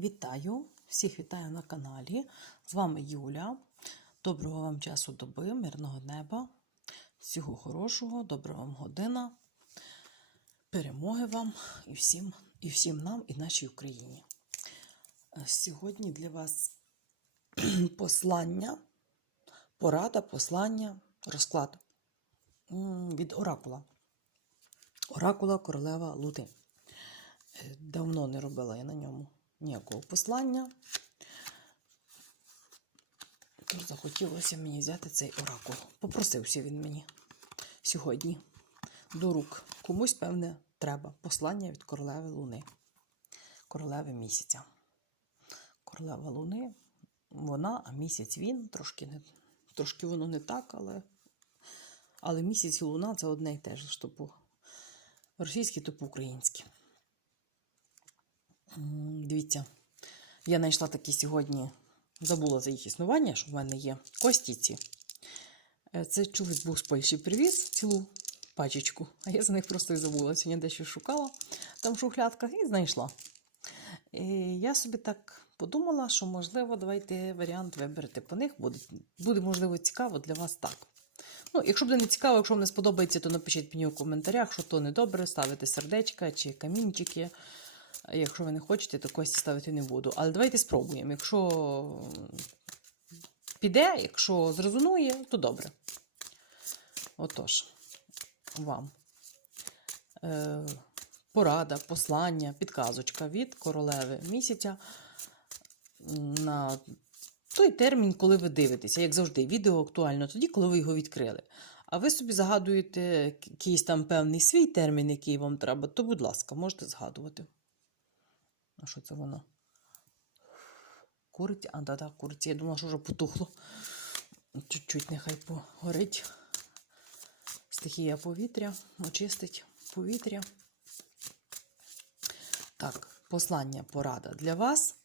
Вітаю! Всіх вітаю на каналі. З вами Юля. Доброго вам часу доби, мирного неба. Всього хорошого, добра вам година. Перемоги вам і всім, і всім нам, і нашій Україні. Е, Сьогодні для вас послання, порада, послання, розклад від Оракула. Оракула Королева Луди. Е, Давно не робила я на ньому ніякого послання. Тож захотілося мені взяти цей оракул. Попросився він мені сьогодні до рук. Комусь, певне, треба послання від королеви Луни, королеви місяця. Королева Луни, вона, а місяць він. Трошки, не, трошки воно не так, але, але місяць і луна це одне і те ж, що по російськи, то по-українськи. М, Дивіться, я знайшла такі сьогодні, забула за їх існування, що в мене є костіці. Е, Це чоловік був з Польщі привіз цілу пачечку, а я за них просто і забула. Сьогодні дещо шукала там в шухлядках і знайшла. І я собі так подумала, що, можливо, давайте варіант виберете по них. Буде, буде можливо, цікаво для вас так. Ну, якщо буде не цікаво, якщо вам не сподобається, то напишіть мені у коментарях, що то недобре, ставити сердечка чи камінчики. Якщо ви не хочете, то кості ставити не буду. Але давайте спробуємо. Якщо піде, якщо зрезонує, то добре. Отож, вам е, порада, послання, підказочка від королеви місяця на той термін, коли ви дивитеся. Як завжди, відео актуально тоді, коли ви його відкрили. А ви собі загадуєте якийсь там певний свій термін, який вам треба, то, будь ласка, можете згадувати. А що це воно? Курить? А, да, да, курить. Я думала, що вже потухло. Чуть-чуть нехай погорить. Стихія повітря, очистить повітря. Так, послання, порада для вас.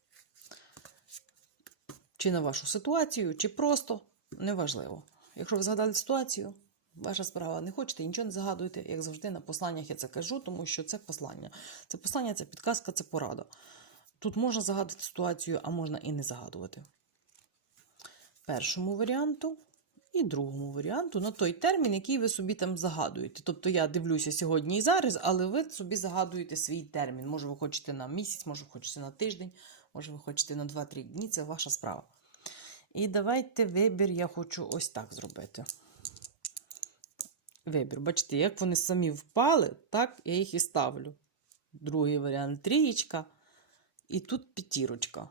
Чи на вашу ситуацію, чи просто неважливо. Якщо ви згадали ситуацію, ваша справа не хочете, нічого не загадуйте. Як завжди, на посланнях я це кажу, тому що це послання. Це послання, це підказка, це порада. Тут можна загадувати ситуацію, а можна і не загадувати. Першому варіанту і другому варіанту на той термін, який ви собі там загадуєте. Тобто я дивлюся сьогодні і зараз, але ви собі загадуєте свій термін. Може, ви хочете на місяць, може, ви хочете на тиждень, може, ви хочете на 2-3 дні, це ваша справа. І давайте вибір я хочу ось так зробити. Вибір. Бачите, як вони самі впали, так я їх і ставлю. Другий варіант трієчка. І тут п'ятірочка.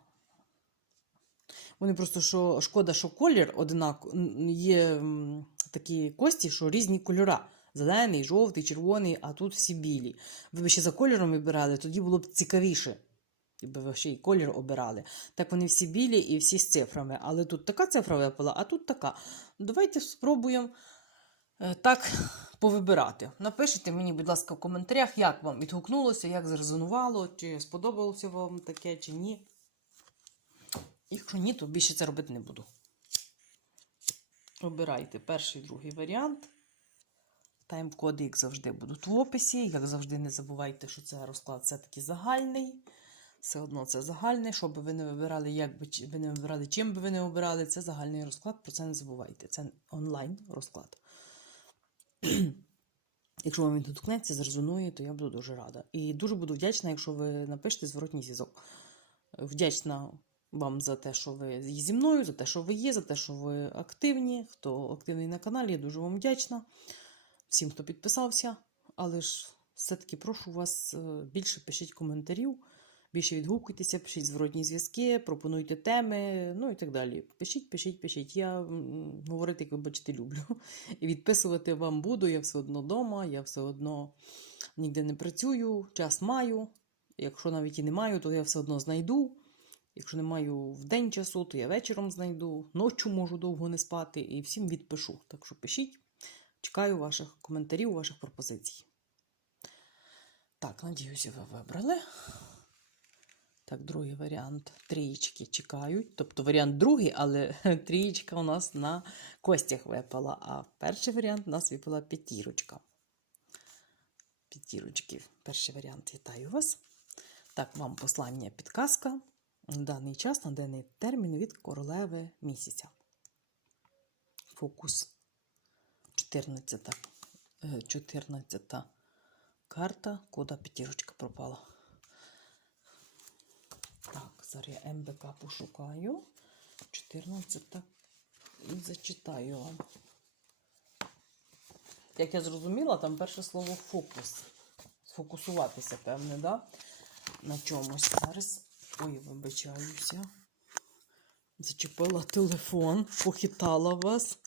Вони просто що шкода, що колір одинаковий. Є такі кості, що різні кольора. Зелений, жовтий, червоний, а тут всі білі. Ви б ще за кольором вибирали, тоді було б цікавіше. Якби ви ще й колір обирали. Так вони всі білі і всі з цифрами. Але тут така цифра випала, а тут така. Давайте спробуємо так повибирати. Напишіть мені, будь ласка, в коментарях, як вам відгукнулося, як зрезонувало, чи сподобалося вам таке, чи ні. Якщо ні, то більше це робити не буду. Обирайте перший другий варіант. Тайм-коди, як завжди, будуть в описі. Як завжди, не забувайте, що це розклад все-таки загальний. Все одно це загальне. Що би ви не вибирали, як би ви не вибирали, чим би ви не обирали, це загальний розклад, про це не забувайте. Це онлайн розклад. Якщо вам він доткнеться, зрезонує, то я буду дуже рада. І дуже буду вдячна, якщо ви напишете зворотній зв'язок. Вдячна вам за те, що ви зі мною, за те, що ви є, за те, що ви активні. Хто активний на каналі, я дуже вам вдячна. Всім, хто підписався. Але ж все-таки прошу вас е, більше пишіть коментарів, більше відгукуйтеся, пишіть зворотні зв'язки, пропонуйте теми, ну і так далі. Пишіть, пишіть, пишіть. Я говорити, як ви бачите, люблю. І відписувати вам буду, я все одно вдома, я все одно ніде не працюю, час маю. Якщо навіть і не маю, то я все одно знайду. Якщо не маю в день часу, то я вечором знайду. Ночу можу довго не спати і всім відпишу. Так що пишіть. Чекаю ваших коментарів, ваших пропозицій. Так, надіюся, ви вибрали. Так, другий варіант. Трієчки чекають. Тобто варіант другий, але трієчка у нас на костях випала. А перший варіант у нас випала п'ятірочка. П'ятірочки. Перший варіант. Вітаю вас. Так, вам послання підказка. на даний час, на даний термін від королеви місяця. Фокус 14. е, 14 карта, кода п'ятірочка пропала. Зараз я МБК пошукаю. 14 так і зачитаю. Як я зрозуміла, там перше слово фокус. Сфокусуватися, певне, да? на чомусь. Зараз. Ой, вибачаюся. Зачепила телефон, похитала вас.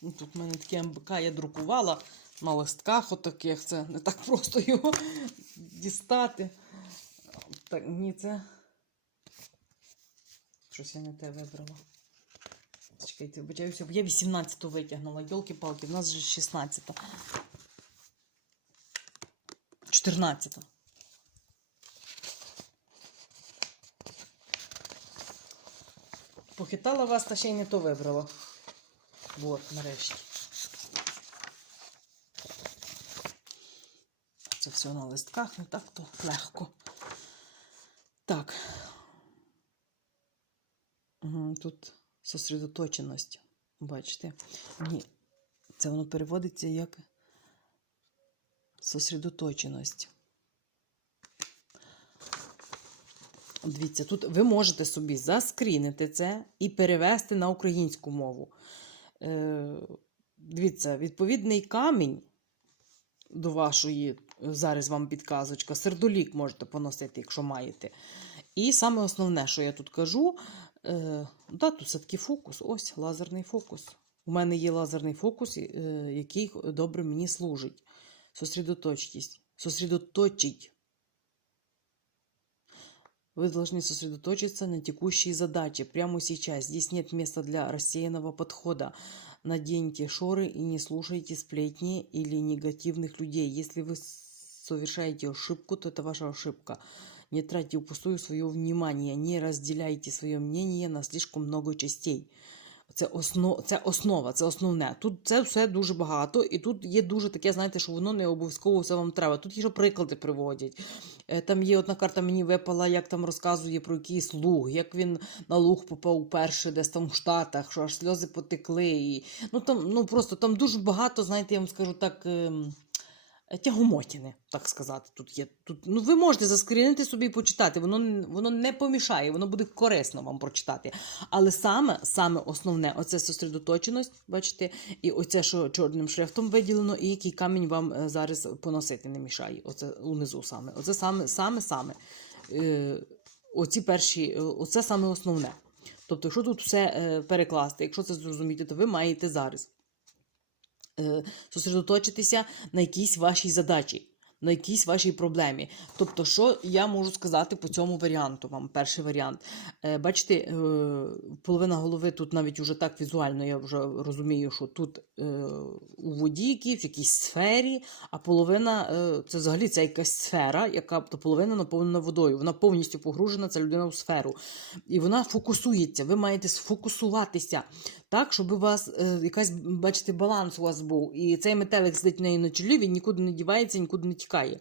Ну, Тут в мене таке МБК я друкувала на листках отаких. Це не так просто його дістати. Так, ні, це. Щось я не те вибрала. Чекайте, вибачаюся, бо я 18-ту витягнула. Йолки-палки, в нас же 16-та. 14-та. Похитала вас, та ще й не то вибрала. Вот, нарешті. Це все на листках, не так то легко. Так. Тут сосредоточеність. Бачите? Ні. Це воно переводиться як сосредоточеність. Дивіться, тут ви можете собі заскрінити це і перевести на українську мову. Е, дивіться, відповідний камінь до вашої, зараз вам підказочка, сердолік можете поносити, якщо маєте. І саме основне, що я тут кажу, е, да, тут все-таки фокус. Ось лазерний фокус. У мене є лазерний фокус, е, який добре мені служить. Сосредоточтесь. Сосредоточить. Вы должны сосредоточиться на текущей задаче прямо сейчас. Здесь нет места для рассеянного подхода. Наденьте шоры и не слушайте сплетни или негативных людей. Если вы совершаете ошибку, то это ваша ошибка. Не тратьте впустую свое внимание, не разделяйте свое мнение на слишком много частей. Це, основ, це основа, це основне. Тут це все дуже багато, і тут є дуже таке, знаєте, що воно не обов'язково все вам треба. Тут є що приклади приводять. Е, Там є одна карта, мені випала, як там розказує про якийсь луг, як він на луг попав перше, десь там в Штатах, що аж сльози потекли. І... Ну там ну просто там дуже багато, знаєте, я вам скажу так. Тягомотіни, так сказати, тут є. Тут, ну, ви можете заскрінити собі і почитати, воно, воно не помішає, воно буде корисно вам прочитати. Але саме, саме основне, оце сосредоточеність, бачите, і оце, що чорним шрифтом виділено, і який камінь вам е, зараз поносити не мішає. Оце унизу саме. Оце саме, саме, саме. Е, оці перші, е, оце саме основне. Тобто, якщо тут все перекласти, якщо це зрозуміти, то ви маєте зараз сосредоточитися на якійсь вашій задачі, на якійсь вашій проблемі. Тобто, що я можу сказати по цьому варіанту вам? Перший варіант. Е, бачите, е, половина голови тут навіть уже так візуально, я вже розумію, що тут е, у воді якійсь, в якійсь сфері, а половина е, це взагалі це якась сфера, яка то половина наповнена водою. Вона повністю погружена, ця людина у сферу. І вона фокусується. Ви маєте сфокусуватися так, щоб у вас е, якась, бачите, баланс у вас був. І цей метелик сидить в неї на чолі, він нікуди не дівається, нікуди не тікає.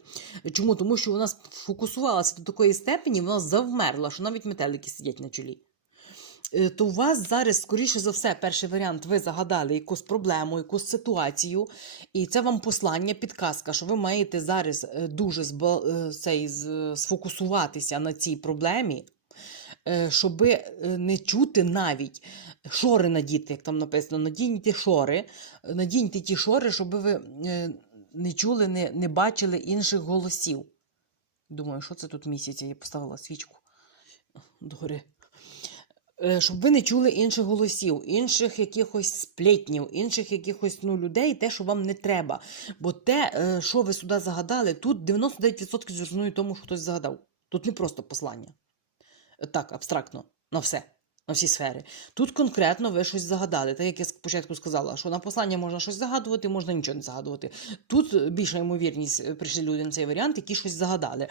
Чому? Тому що вона сфокусувалася до такої степені, вона завмерла, що навіть метелики сидять на чолі. Е, То у вас зараз, скоріше за все, перший варіант, ви загадали якусь проблему, якусь ситуацію, і це вам послання, підказка, що ви маєте зараз е, дуже цей, сфокусуватися на цій проблемі, щоб не чути навіть шори надіти, як там написано, надіньте шори, е, надіньте ті шори, щоб ви е, не чули, не, не бачили інших голосів. Думаю, що це тут місяця? Я поставила свічку догори. Е, Щоб ви не чули інших голосів, інших якихось сплетнів, інших якихось ну, людей, те, що вам не треба. Бо те, е, що ви сюди загадали, тут 99% зрозуміє тому, що хтось загадав. Тут не просто послання. Так, абстрактно, на все, на всі сфери. Тут конкретно ви щось загадали. Так як я спочатку сказала, що на послання можна щось загадувати, можна нічого не загадувати. Тут більша ймовірність е, прийшли люди на цей варіант, які щось загадали.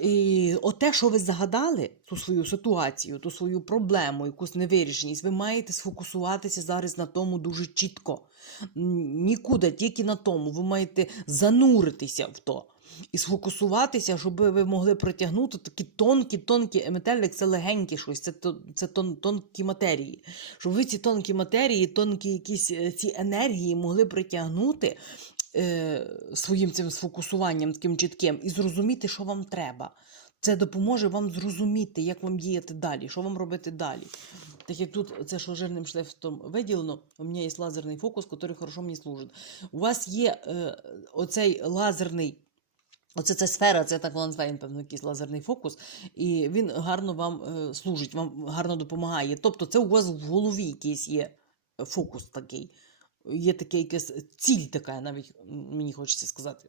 І оте, що ви загадали, ту свою ситуацію, ту свою проблему, якусь невирішеність, ви маєте сфокусуватися зараз на тому дуже чітко. Нікуди, тільки на тому. Ви маєте зануритися в то. І сфокусуватися, щоб ви могли притягнути такі тонкі, тонкі метелик, це легенькі щось, це, це тон, тонкі матерії. Щоб ви ці тонкі матерії, тонкі якісь е, ці енергії могли притягнути е, своїм цим сфокусуванням таким чітким і зрозуміти, що вам треба. Це допоможе вам зрозуміти, як вам діяти далі, що вам робити далі. Так як тут це що жирним шрифтом виділено, у мене є лазерний фокус, який хорошо мені служить. У вас є е, оцей лазерний. Оце ця сфера, це так називає, певно, якийсь лазерний фокус, і він гарно вам е, служить, вам гарно допомагає. Тобто, це у вас в голові якийсь є е, фокус такий, є таке якась ціль така, навіть мені хочеться сказати.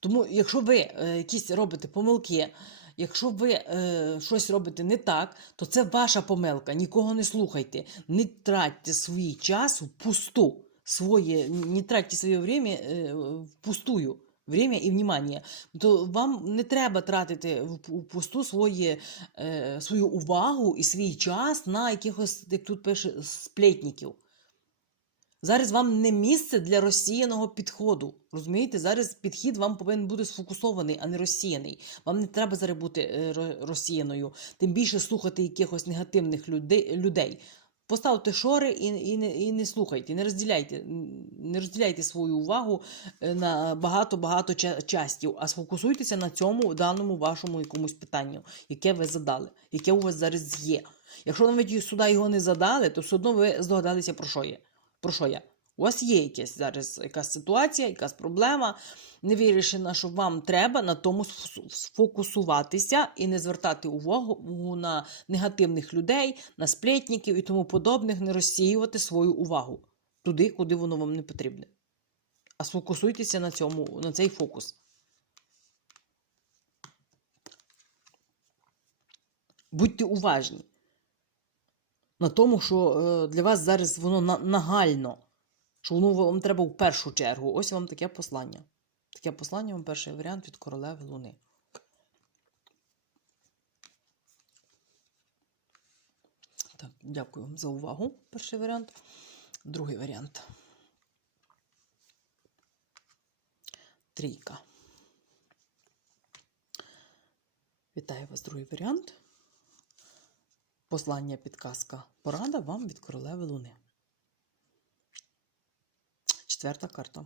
Тому, якщо ви е, якісь робите помилки, якщо ви е, щось робите не так, то це ваша помилка. Нікого не слухайте. Не тратьте свій час впусту. Своє, не тратьте своє время е, впустую. Время і внимание. То вам не треба тратити в- впусту своє, е, свою увагу і свій час на якихось, як тут пише, сплетників. Зараз вам не місце для розсіяного підходу. Розумієте? Зараз підхід вам повинен бути сфокусований, а не розсіяний. Вам не треба зараз бути е, розсіяною, тим більше слухати якихось негативних людей. Поставте шори і, і, не, і не слухайте, не розділяйте, не розділяйте свою увагу е, на багато-багато ча- частів, а сфокусуйтеся на цьому даному вашому якомусь питанню, яке ви задали, яке у вас зараз є. Якщо навіть сюди його не задали, то все одно ви здогадалися, про що є. Про що я? У вас є якась зараз якась ситуація, якась проблема не вирішена, що вам треба на тому сфокусуватися і не звертати увагу на негативних людей, на сплетників і тому подобних, не розсіювати свою увагу туди, куди воно вам не потрібне. А сфокусуйтеся на цьому, на цей фокус. Будьте уважні на тому, що е, для вас зараз воно на- нагально, що воно вам треба в першу чергу. Ось вам таке послання. Таке послання вам перший варіант від королеви Луни. Так, дякую вам за увагу. Перший варіант. Другий варіант. Трійка. Вітаю вас, другий варіант. Послання, підказка, порада вам від королеви Луни. Четверта карта.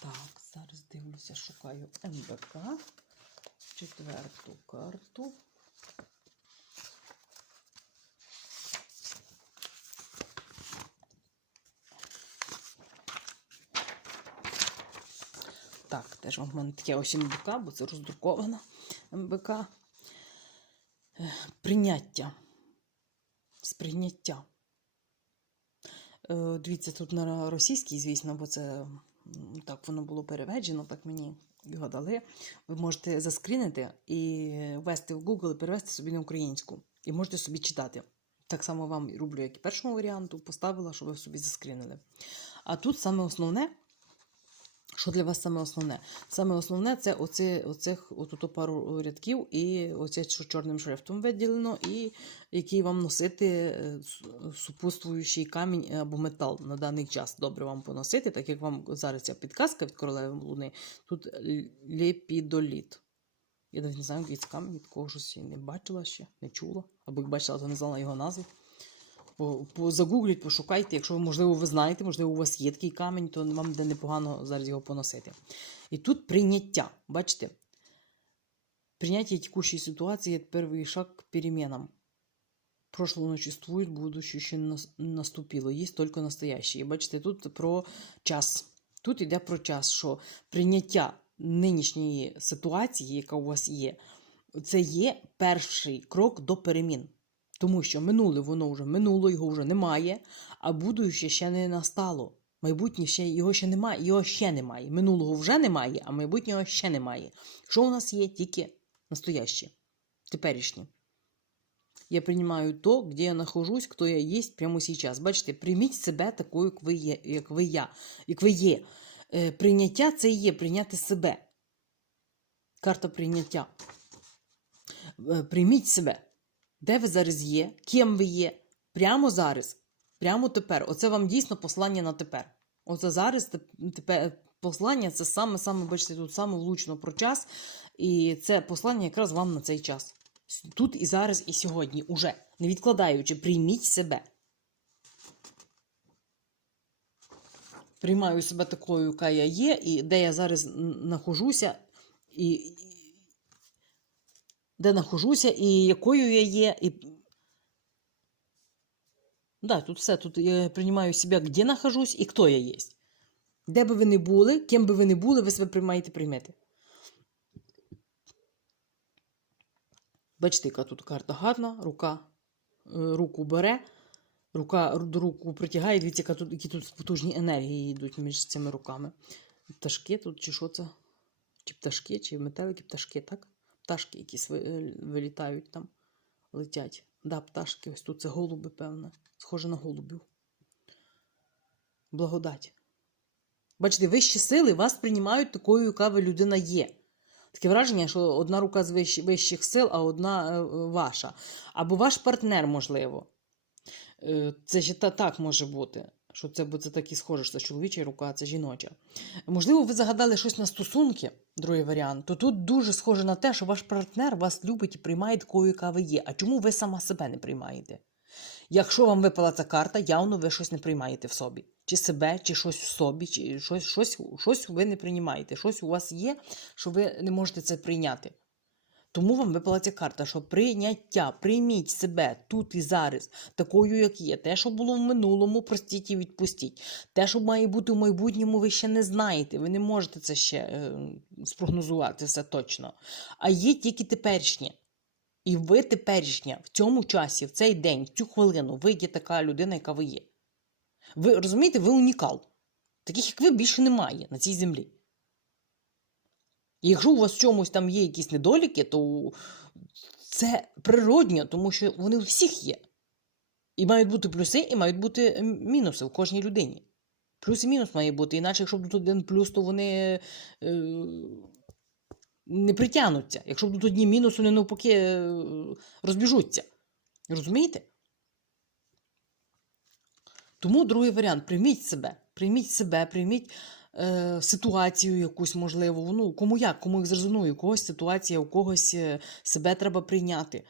Так, зараз дивлюся, шукаю МБК. Четверту карту. Так, теж в мене таке ось МБК, бо це роздруковано МБК. Е, Прийняття. Сприйняття. Е, Дивіться, тут на російській, звісно, бо це так воно було переведено, так мені його дали. Ви можете заскрінити і ввести в Google перевести собі на українську. І можете собі читати. Так само вам роблю, як і першому варіанту, поставила, щоб ви собі заскрінили. А тут саме основне, що для вас саме основне? Саме основне це оце, оцих отут пару рядків, і оце, що чорним шрифтом виділено, і який вам носити е, супутствуючий камінь або метал на даний час. Добре вам поносити, так як вам зараз ця підказка від королеви Луни, тут л- лепідоліт. Я навіть не знаю, який це камінь, такого щось я не бачила ще, не чула. Або як бачила, то не знала його назви. Загугліть, пошукайте, якщо можливо ви знаєте, можливо, у вас є такий камінь, то вам буде непогано зараз його поносити. І тут прийняття. Бачите? Принятие текущей ситуации – это первый шаг к переменам. Прошлое существует, будущее ще не нас- наступило. Є тільки настоящее. І бачите, тут про час. Тут йде про час, що прийняття нинішньої ситуації, яка у вас є, це є перший крок до перемін. Тому що минуле воно вже минуло, його вже немає, а будуще ще не настало. Майбутнє ще його ще немає, його ще немає. Минулого вже немає, а майбутнього ще немає. Що у нас є? Тільки настояще, теперішнє. Я приймаю то, де я нахожусь, хто я є прямо зараз. Бачите, прийміть себе такою, як ви є, як ви, я, як ви є. Е, прийняття це є прийняти себе. Карта прийняття. Е, Прийміть себе. Де ви зараз є, ким ви є, прямо зараз, прямо тепер. Оце вам дійсно послання на тепер. Оце зараз тепер послання це саме, саме, бачите, тут саме влучно про час. І це послання якраз вам на цей час. Тут і зараз, і сьогодні, уже не відкладаючи, прийміть себе. Приймаю себе такою, яка я є, і де я зараз нахожуся, і де нахожуся, і якою я є. І... Да, тут все. Тут я приймаю себе, де нахожусь і хто я є. Де би ви не були, ким би ви не були, ви себе приймаєте, приймете. Бачите, яка тут карта гарна, рука е, руку бере, рука до руку притягає, дивіться, яка тут, які тут потужні енергії йдуть між цими руками. Пташки тут, чи що це? Чи пташки, чи метелики, пташки, так? Пташки якісь е, вилітають там, летять. Да, пташки, ось тут це голуби, певне. Схоже на голубів. Благодать. Бачите, вищі сили вас приймають такою, яка ви людина є. Таке враження, що одна рука з вищ- вищих сил, а одна е, ваша. Або ваш партнер, можливо. Е, Це ще та, так може бути. Що це, бо це так і схоже, що це чоловіча рука, це жіноча. Можливо, ви загадали щось на стосунки, другий варіант, то тут дуже схоже на те, що ваш партнер вас любить і приймає такою, яка ви є. А чому ви сама себе не приймаєте? Якщо вам випала ця карта, явно ви щось не приймаєте в собі. Чи себе, чи щось в собі, чи щось, щось, щось ви не приймаєте. Щось у вас є, що ви не можете це прийняти. Тому вам випала ця карта, що прийняття, прийміть себе тут і зараз, такою, як є. Те, що було в минулому, простіть і відпустіть. Те, що має бути в майбутньому, ви ще не знаєте. Ви не можете це ще е, спрогнозувати все точно. А є тільки теперішнє. І ви теперішня в цьому часі, в цей день, в цю хвилину, ви є така людина, яка ви є. Ви розумієте, ви унікал. Таких, як ви, більше немає на цій землі. Якщо у вас в чомусь там є якісь недоліки, то це природньо, тому що вони у всіх є. І мають бути плюси, і мають бути мінуси в кожній людині. Плюс і мінус має бути. Іначе, якщо тут один плюс, то вони е, не притягнуться. Якщо тут одні мінус, вони навпаки е, розбіжуться. Розумієте? Тому другий варіант: прийміть себе. Прийміть себе, прийміть е, ситуацію якусь, можливо. Ну, кому як, кому як зрезонує, у когось ситуація, у когось е, себе треба прийняти.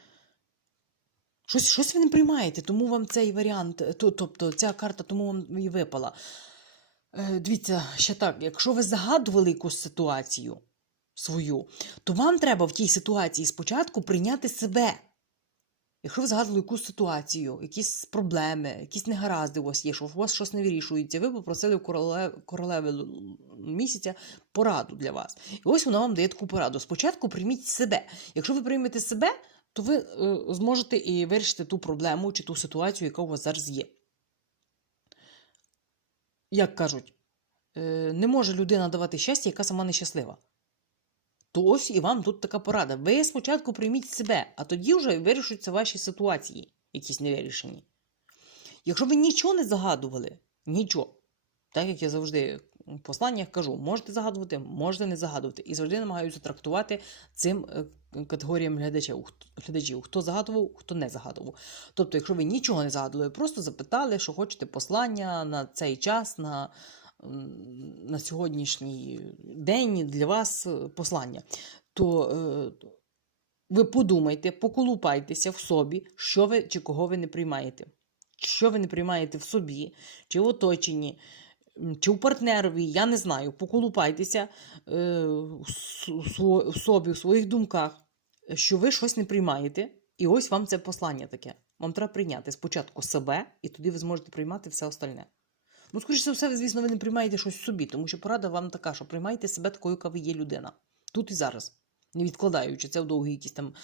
Щось, щось ви не приймаєте, тому вам цей варіант, е, тобто ця карта тому вам і випала. Дивіться, ще так, якщо ви загадували якусь ситуацію свою, то вам треба в тій ситуації спочатку прийняти себе. Якщо ви згадували якусь ситуацію, якісь проблеми, якісь негаразди у вас є, що у вас щось не вирішується, ви попросили у короле- королеви місяця пораду для вас. І ось вона вам дає таку пораду. Спочатку прийміть себе. Якщо ви приймете себе, то ви е, зможете і вирішити ту проблему чи ту ситуацію, яка у вас зараз є. Як кажуть, е, не може людина давати щастя, яка сама нещаслива. То ось і вам тут така порада. Ви спочатку прийміть себе, а тоді вже вирішуються ваші ситуації, якісь невирішені. Якщо ви нічого не загадували, нічого, так як я завжди в посланнях кажу, можете загадувати, можете не загадувати. І завжди намагаюся трактувати цим е, категоріям глядачів, глядачів, хто загадував, хто не загадував. Тобто, якщо ви нічого не загадували, просто запитали, що хочете послання на цей час, на, на сьогоднішній день для вас е, послання, то е, ви подумайте, поколупайтеся в собі, що ви чи кого ви не приймаєте. Що ви не приймаєте в собі, чи в оточенні, чи у партнерові, я не знаю. Поколупайтеся е, в в в собі, в своїх думках, що ви щось не приймаєте, і ось вам це послання таке. Вам треба прийняти спочатку себе, і тоді ви зможете приймати все остальне. Ну, скоріше за все, звісно, ви не приймаєте щось собі, тому що порада вам така, що приймайте себе такою, яка ви є людина. Тут і зараз. Не відкладаючи це в довгі якісь там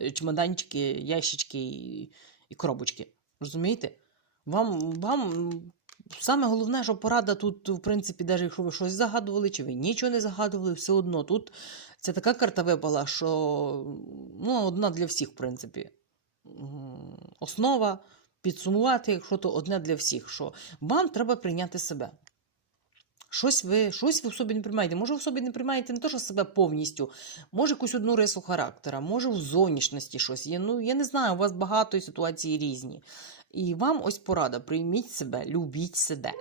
е, чемоданчики, ящички і, і коробочки. Розумієте? Вам, вам саме головне, що порада тут, в принципі, навіть якщо ви щось загадували, чи ви нічого не загадували, все одно тут це така карта випала, що ну, одна для всіх, в принципі. Основа підсумувати, якщо то одне для всіх, що вам треба прийняти себе. Щось ви, щось ви в собі не приймаєте. Може, в собі не приймаєте не то, що себе повністю, може, якусь одну рису характера, може, в зовнішності щось є. Ну, я не знаю, у вас багато і ситуації різні. І вам ось порада: прийміть себе, любіть себе.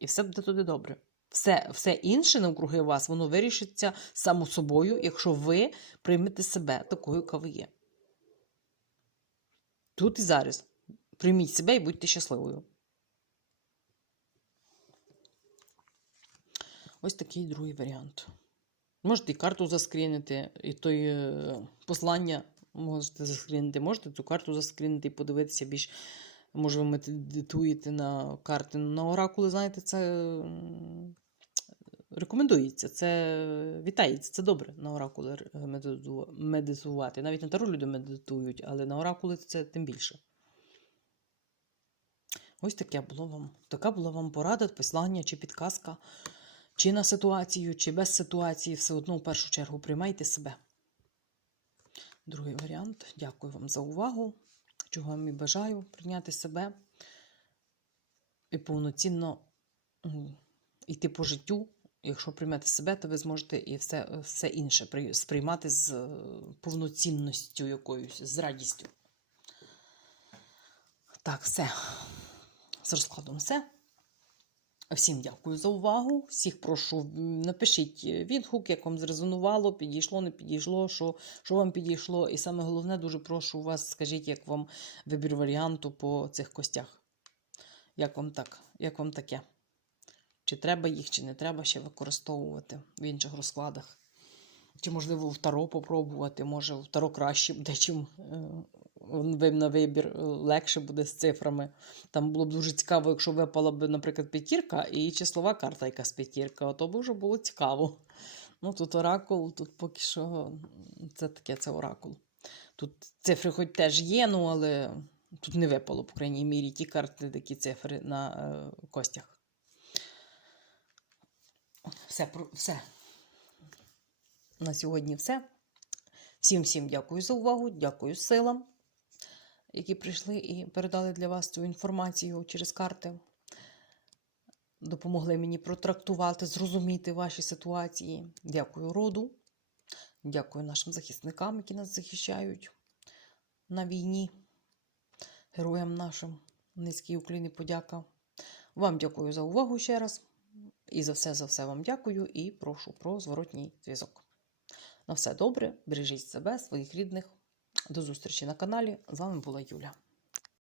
і все буде туди добре. Все, все інше навкруги вас, воно вирішиться само собою, якщо ви приймете себе такою, яка ви є. Тут і зараз. Прийміть себе і будьте щасливою. Ось такий другий варіант. Можете і карту заскрінити, і той е, послання можете заскрінити. Можете цю карту заскрінити і подивитися більш. Може, ви медитуєте на карти. На оракули, знаєте, це рекомендується. Це вітається, це добре на оракули медитувати. Навіть на таро люди медитують, але на оракули це тим більше. Ось таке було вам. Така була вам порада, послання чи підказка, чи на ситуацію, чи без ситуації. Все одно в першу чергу приймайте себе. Другий варіант. Дякую вам за увагу. Чого вам і бажаю прийняти себе і повноцінно йти по життю. Якщо приймете себе, то ви зможете і все, все інше сприймати з е, повноцінністю якоюсь, з радістю. Так, все. З розкладом все. Всім дякую за увагу. Всіх прошу, напишіть відгук, як вам зрезонувало, підійшло, не підійшло, що, що вам підійшло. І саме головне, дуже прошу вас, скажіть, як вам вибір варіанту по цих костях. Як вам так? Як вам таке? Чи треба їх, чи не треба ще використовувати в інших розкладах? Чи, можливо, в Таро попробувати, може, в Таро краще буде, чим ви на вибір е, легше буде з цифрами. Там було б дуже цікаво, якщо випала б, наприклад, п'ятірка і числова карта якась п'ятірка, то б вже було цікаво. Ну, тут оракул, тут поки що це таке, це оракул. Тут цифри хоч теж є, ну, але тут не випало, по крайній мірі, ті карти, такі цифри на е, костях. Все, все. На сьогодні все. Всім всім дякую за увагу, дякую силам, які прийшли і передали для вас цю інформацію через карти. Допомогли мені протрактувати, зрозуміти ваші ситуації. Дякую роду. Дякую нашим захисникам, які нас захищають на війні. Героям нашим. Низький уклін подяка. Вам дякую за увагу ще раз. І за все, за все вам дякую і прошу про зворотній зв'язок. На все добре, бережіть себе, своїх рідних. До зустрічі на каналі. З вами була Юля.